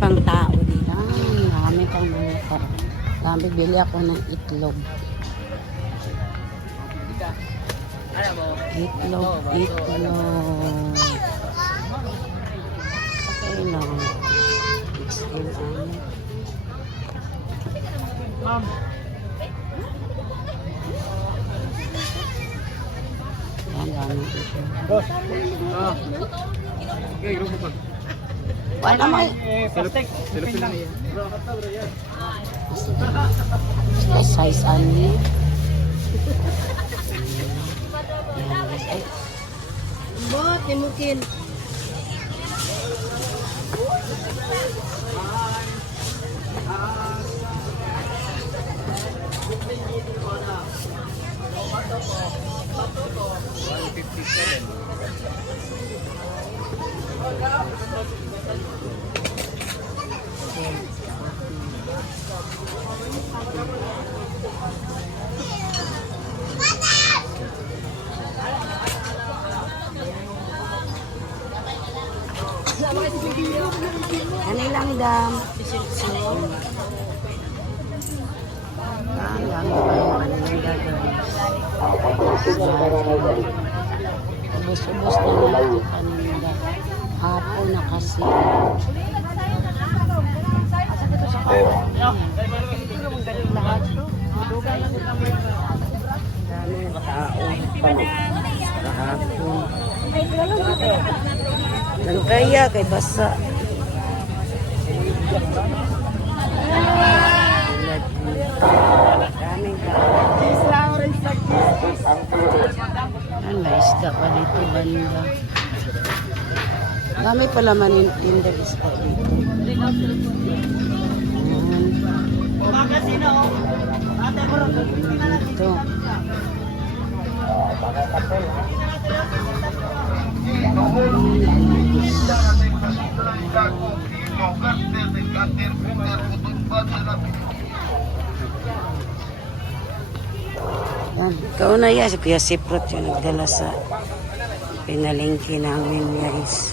pang tao dito. Marami pang mga tao. Marami bili ako ng itlog. Itlog. Okay lang. Still Ma'am. yan, dami itlog. Boss. Okay, grupo pa. Wala may Plastic. Silupin lang. size ani. Yan, guys. Ay, Bot, timukin. ano lang dam? Ang dami pa yung ano yung gagawin. Ubus-ubus na natin kanina. Hapon na kasi. Daming tao. Kahapon. Nang kaya kay basa. Daming tao. May isda pa dito banda. Dami pala manintinda isda dito. Ito. Yan. Ikaw na yan. Si Kuya Siprot yung nagdala sa pinalingki namin guys.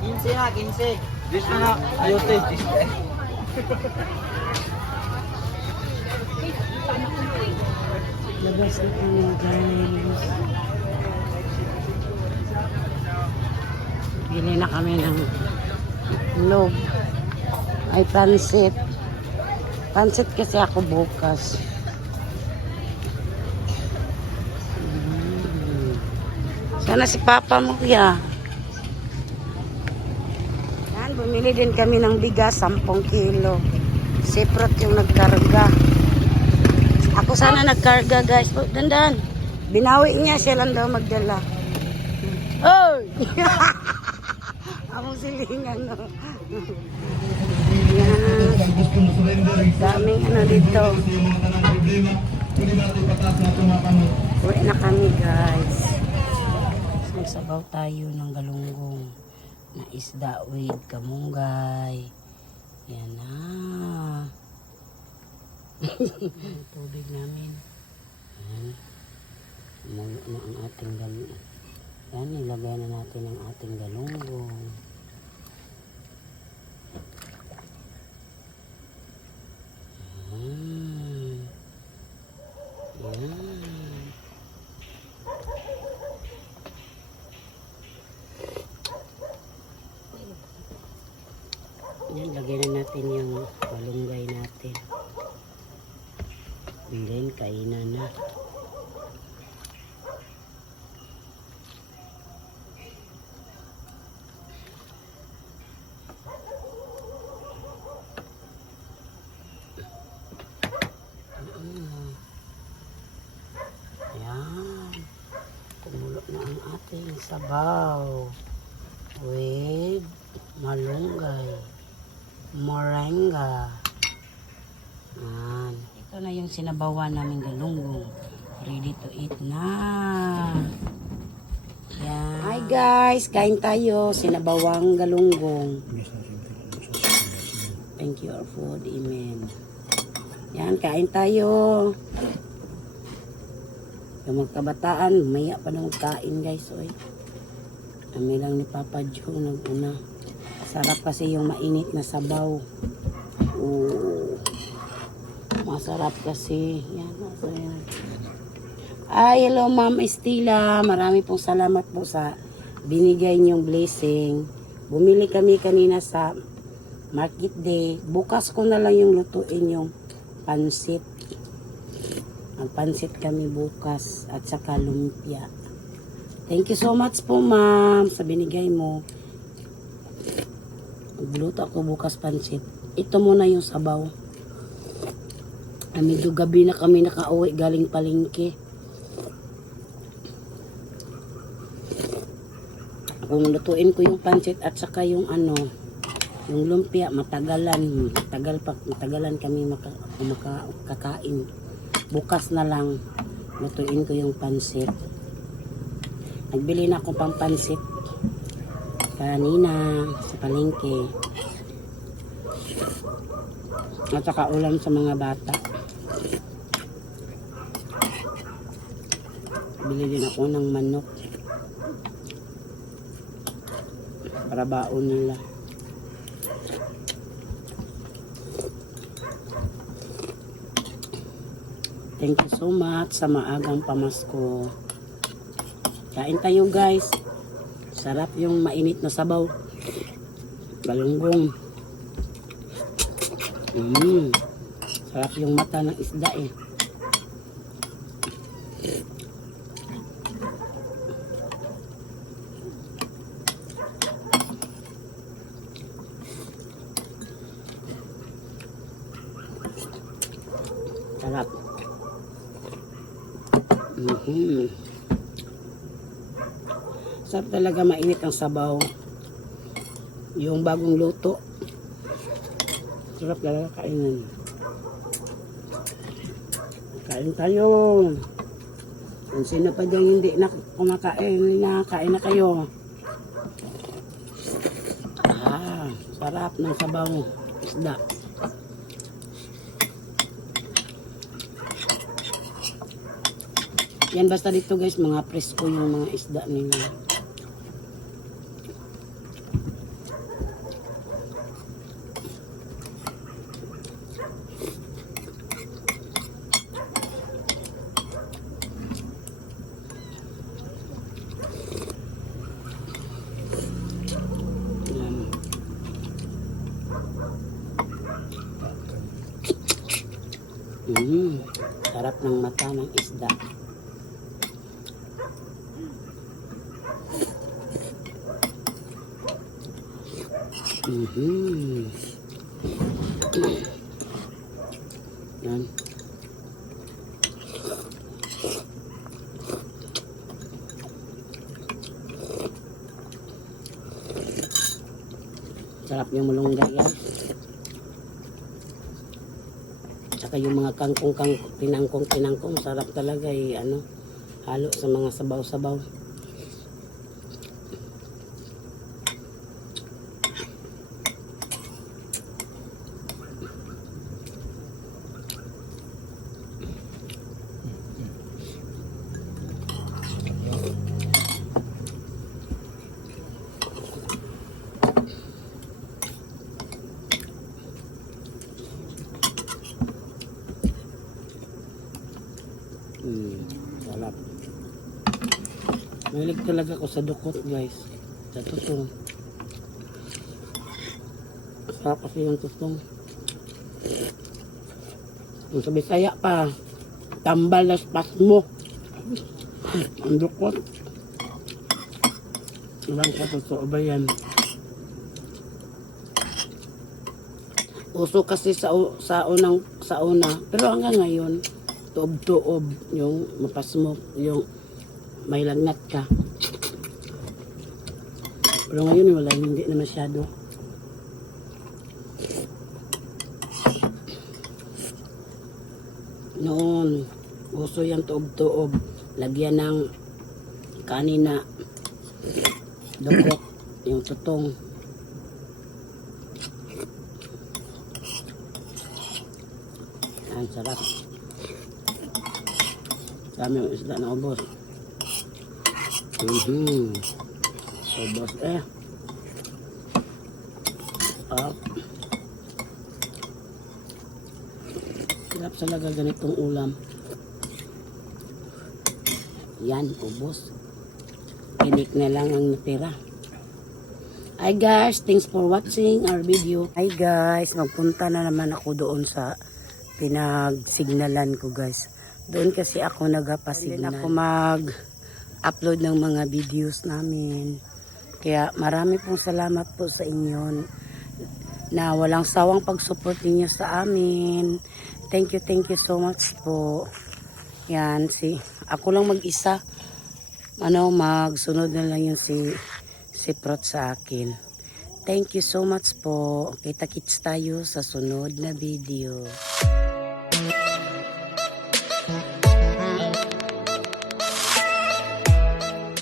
Quince na, 15. This na, ayote. Labas na kami guys. Bili na kami ng log. Ay pansit. Pansit kasi ako bukas. Sana si Papa mo kuya. Yan, bumili din kami ng bigas, 10 kilo. Siprot yung nagkarga. Ako sana nagkarga guys. Oh, dandan. Binawi niya, siya lang daw magdala. Oy! Ako silingan no. Yan. Daming ano dito. Uwi na kami guys. Magsabaw tayo ng galunggong na isda with kamunggay. Yan na. Tubig namin. Yan. Umulo na ang ating galunggong. Yan, nilagay na natin ang ating galunggong. Yan. Yan, lagay na natin yung malunggay natin. And then, kainan na. Yan. Kumulo na ang ating sabaw. With malunggay. Moringa. Yan. Ito na yung sinabawan namin galunggong. Ready to eat na. Yan. Hi guys, kain tayo. Sinabawang galunggong. Thank you our food. Amen. Yan, kain tayo. Yung mga kabataan, maya pa na magkain guys. Oy. Kami lang ni Papa Joe nag-una. Sarap kasi yung mainit na sabaw. Oh. Masarap kasi. Yan, masarap. Ay, hello Ma'am Estila. Marami pong salamat po sa binigay niyong blessing. Bumili kami kanina sa Market Day. Bukas ko na lang yung lutuin yung pansit. Magpansit kami bukas at saka lumpia. Thank you so much po ma'am sa binigay mo. Magluto ako bukas pansit. Ito muna yung sabaw. Medyo gabi na kami nakauwi galing palengke. Kung lutuin ko yung pancit at saka yung yung lumpia, matagalan kami makakain. Bukas na lang lutuin ko yung pancit. Nagbili na ako pang pancit kanina sa palengke at saka ulam sa mga bata. Bili din ako ng manok para baon nila. Thank you so much sa maagang pamasko. Kain tayo guys. Sarap yung mainit na sabaw. Galunggong. Sarap yung mata ng isda eh. Sarap. Sarap talaga mainit ang sabaw. Yung bagong luto. Sarap talaga kainan. Kain tayo. Kung sino pa dyan hindi na kumakain, kain na kayo. Sarap ng sabaw. Isda. Yan basta dito guys, mga presko yung mga isda nila. Sarap ng mata ng isda. Yan. Sarap yung malunggay guys. Saka yung mga pinangkong sarap talaga eh, halo sa mga sabaw-sabaw. Sarap. Mahilig talaga ako sa dukot guys. Sa tutong. Sarap kasi yung tutong. Yung sa Bisaya pa, tambal na spasmo. Ang dukot. Ibang sa totoo ba yan? Uso kasi sa una. Pero hanggang ngayon, tuob-tuob yung mapasmo, yung may lagnat ka. Pero ngayon wala, hindi na masyado. Noon, uso yung tuob-tuob, lagyan ng kanina, dukot, yung tutong. Ang sarap. Dami yung isda na ubos. Ubos eh. Up. Sarap talaga ganitong ulam. Yan, ubos. Tinik na lang ang natira. Hi guys, thanks for watching our video. Hi guys, magpunta na naman ako doon sa pinagsignalan ko guys. Doon kasi ako nagapasignal. Ako mag-upload ng mga videos namin. Kaya marami pong salamat po sa inyo na walang sawang pag-support ninyo sa amin. Thank you so much po. Yan, ako lang mag-isa. Magsunod na lang yun si Prot sa akin. Thank you so much po. Kita-kits tayo sa sunod na video.